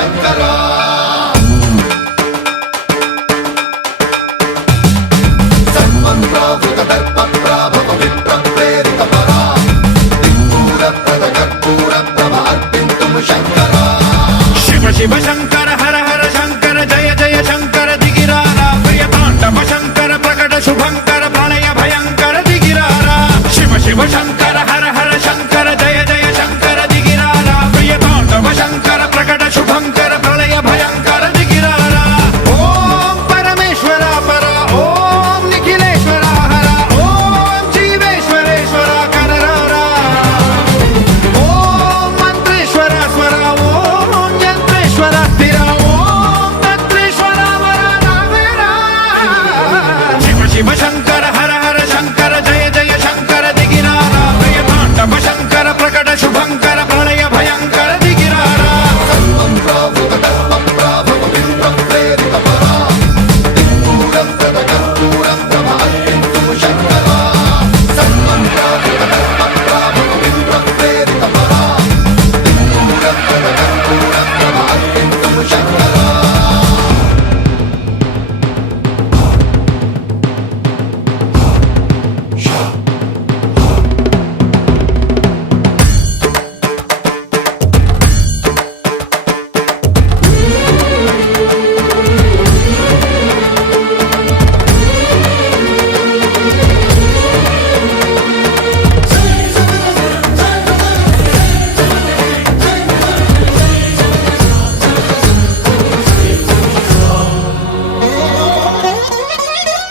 శంకర సన్మంత్రావృత దర్ప ప్రాభవ విప్ర ప్రేరిత పరా దిక్పూర ప్రద కర్పూర ప్రభ అర్పింతుము శంకర శివ శివ శంకర హర హర శంకర జయ జయ శంకర దిగిరారా ప్రియ తాండవ శంకర ప్రకట శుభంకర ప్రళయ భయంకర దిగిరారా శివ శివ శంకర హర హర శంకర జయ జయ శంకర దిగిరారా ప్రియ తాండవ శంకర ప్రకట శుభంకర ప్రళయ భయంకర దిగిరారా ఓం పరమేశ్వర పర ఓం నిఖిలేశ్వర హర ఓం జీవేశ్వరేశ్వర కరరారా ఓం మంత్రేశ్వర స్వర ఓం యంత్రేశ్వర స్థిర ఓం తంత్రేశ్వర వర నావేరా శివ శివ శంకర హర హర శంకర జయ జయ శంకర దిగిరారా ప్రియ తాండవ శంకర ప్రకట శుభంకర ప్రళయ భయంకర దిగిరారా సన్మంత్రావృత దర్ప ప్రాభవ విప్ర ప్రేరిత పరా దిక్పూర ప్రద కర్పూర ప్రభ అర్పింతుము శంకర సన్మంత్రావృత దర్ప ప్రాభవ విప్ర ప్రేరిత పరా దిక్పూర ప్రద కర్పూర ప్రభ అర్పింతుము శంకర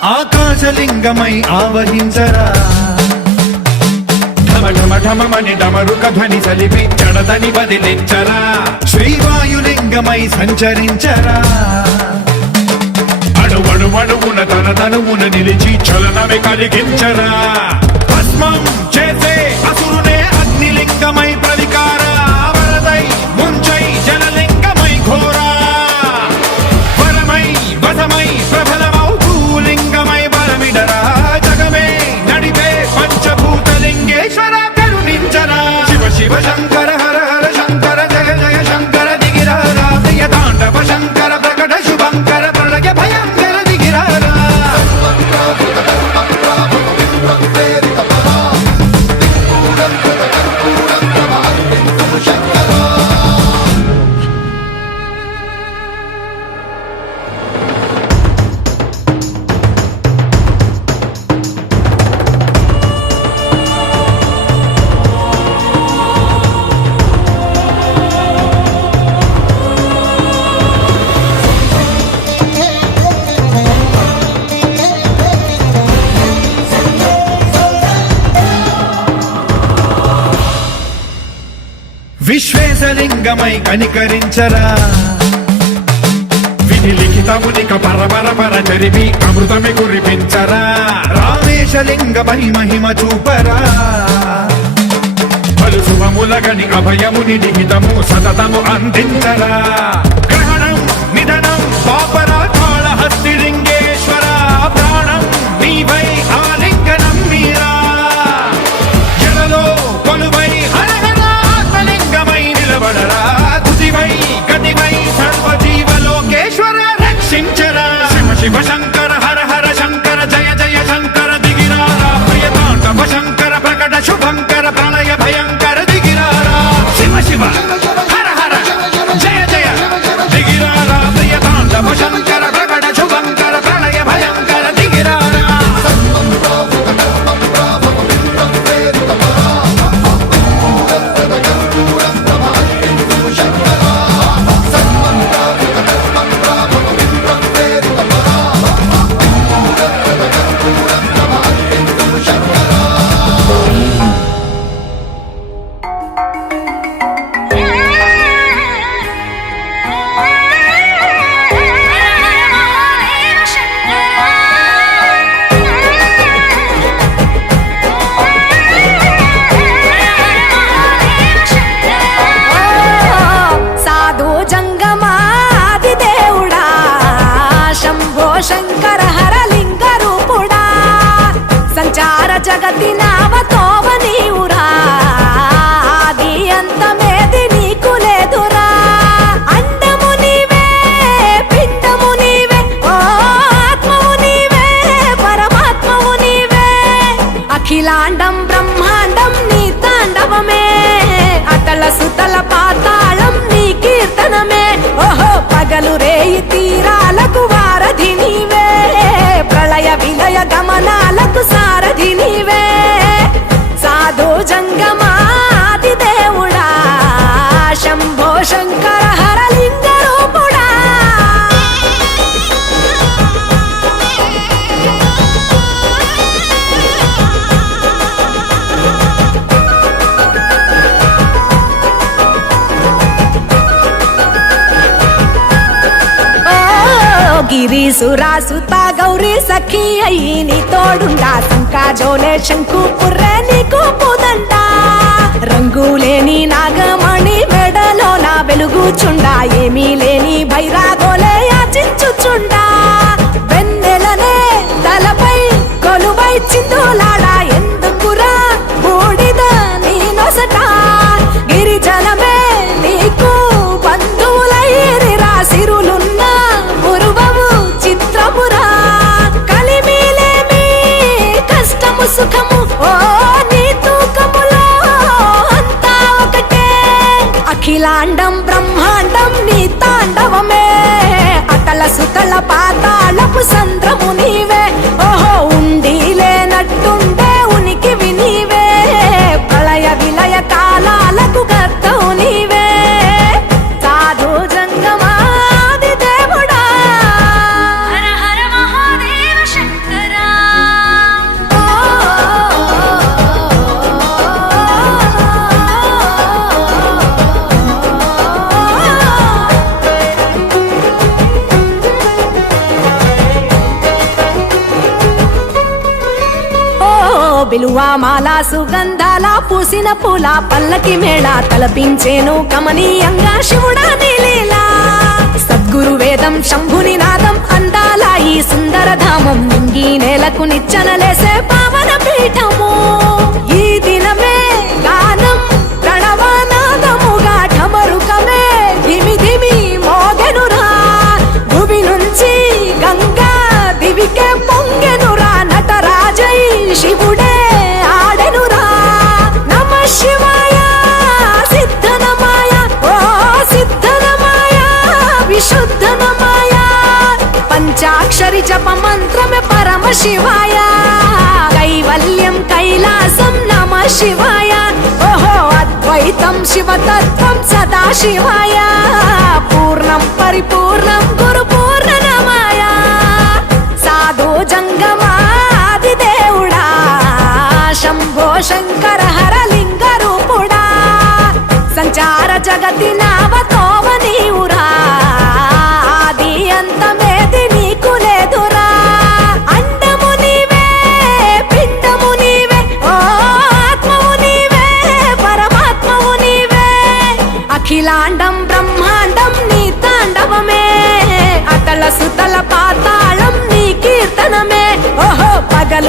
ఆకాశలింగమై ఆవహించరా ఢమ ఢమ ఢమమని డమరుక ధ్వని సలిపి జడదని బదిలించరా శ్రీవాయులింగమై సంచరించరా అణువణువున తన తనువున నిలిచి చలనమే కలిగించరా భస్మం చేసే అసురునే అగ్నిలింగమై ప్రవికార వరదై ముంచై జలలింగమై ఘోరా వరమై వసమై ప్రబలమౌ భూలింగమై బలమిడరా జగమే నడిపే పంచభూతలింగేశ్వర కరుణించరా శివ శివ శంకర హర హర శంకర జయ జయ శంకర దిగిరారా ప్రియ తాండవ శంకర ప్రకట శుభంకర ప్రళయ భయంకర దిగిరారా సన్మంత్రావృత దర్ప ప్రాభవ విప్ర ప్రేరిత పరా దిక్పూర ప్రద కర్పూర ప్రభ అర్పింతుము శంకర విశ్వేశలింగమై కనికరించరా విధి లిఖితమునిక పరపర పర జరిపి అమృతమి కురిపించరా రామేశలింగమై మహిమ చూపరా పలు శుభములగని అభయముని నిహితము సతతము అందించరా గ్రహణం నిధనం పాపర కాళహస్తి లింగేశ్వర ప్రాణం నీవై ఆలింగనం మీరా జలలో కొలువై హర హర ఆత్మలింగమై నిలబడరా తుదివై గతివై సర్వజీవలోకేశ్వర రక్షించరా శివ శివ శంకర హర హర శంకర జయ జయ శంకర దిగిరారా ప్రియ తాండవ శంకర ప్రకట శుభంకర ప్రళయ భయంకర దిగిరారా శివ శివ హర హర జయ జయ దిగిరారా ప్రియ తాండవ శంకర ప్రకట శుభంకర ప్రళయ భయంకర దిగిరారా సన్మంత్రావృత దర్ప ప్రాభవ విప్ర ప్రేరిత పరా దిక్పూర ప్రద కర్పూర ప్రభ అర్పింతుము శంకర సన్మంత్రావృత దర్ప ప్రాభవ విప్ర ప్రేరిత పరా దిక్పూర ప్రద కర్పూర ప్రభ అర్పింతుము శంకర సాధు జంగమాదిదేవుడా శంభో శంకర హరలింగ రూపుడా సంచార జగతి నావతోవ నీవురా ఆది అంతమేది నీకు లేదురా అండము అఖిలాండం బ్రహ్మాండం నీ తాండవమే, అతల సుతల పాతాళం నీ కీర్తనమే. ఓహో పగలు రేయి తీరాలకు వారధి నీవే, ప్రళయ విలయ గమనాలకు సారథి నీవే. సాధు జంగమాది దేవుడా, శంభో శంకర హరలింగ రూపుడా. గిరీసురాసుత గౌరీ సఖీ అయ్యి నీ తోడుండా, శంకా జోలే శంకు పుర్రే నీకు పుదండ. రంగులేని నాగమణి మెడలో నా వెలుగుచుండా, ఏమీ లేని భైరాగోలే యాచించుచుండా. వెన్నెలనే తలపై కొలువై చిందులాడా, ఎందుకురా బూడిద నీ నొసట. గిరిజనమే నీకు బంధువులైరిరా, సిరులున్న పురువవు చిత్రపురా. కలిమిలేమి కష్టము సుఖము ఓ నీ తూకములో అంతా ఒకటే. అఖిలాండం బ్రహ్మాండం నీ తాండవమే, అతల సుతల పాతాళపు సంద్రము నీవే. ఓహో ఉండి లేనట్టుండే ఉనికివి నీవే, ప్రళయ విలయ కాలాలకు గర్తవు నీవే. సాధు జంగమాది దేవుడా, హర హర మహాదేవ శంకరా. బిలువామాల సుగంధాల పూసిన పూల పల్లకి మేళ తలపించేను కమనీయంగా శివుడా నీలీలా. సద్గురు వేదం శంభుని నాదం అందాల ఈ సుందర ధామం, నింగి నేలకు నిచ్చనలేసే పావన పీఠము. ఈ దినమే గానం ప్రణవనాదముగా ఢమరుకమే ధిమి ధిమి మోగెనురా. భూమి నుంచి గంగా దివికే పొంగెనురా, నటరాజై శివుడే ఆడెనురా. నమ శివాయ సిద్ధనమాయ, ఓ సిద్ధనమాయ విశుద్ధనమాయ. పంచాక్షరి జప మంత్రమే పరమ శివాయ, కైవల్యం కైలాసం నమ శివాయ. ఓహో అద్వైతం శివతత్వం సదా శివాయ, పూర్ణం పరిపూర్ణం గురు పూర్ణనమాయ. సాధు జంగమాది దేవుడా, శంభో శంకర హరలింగ రూపుడా. సంచార జగతి నావతోవ నీవురా, ఆది అంతమేది నీకు లేదురా. అండము నీవే పిండము నీవే, ఓ ఆత్మవు నీవే పరమాత్మవు నీవే. అఖిలాండం బ్రహ్మాండం నీ తాండవమే, అతల సుతల పాతాళం నీ కీర్తనమే. ఓహో పగలు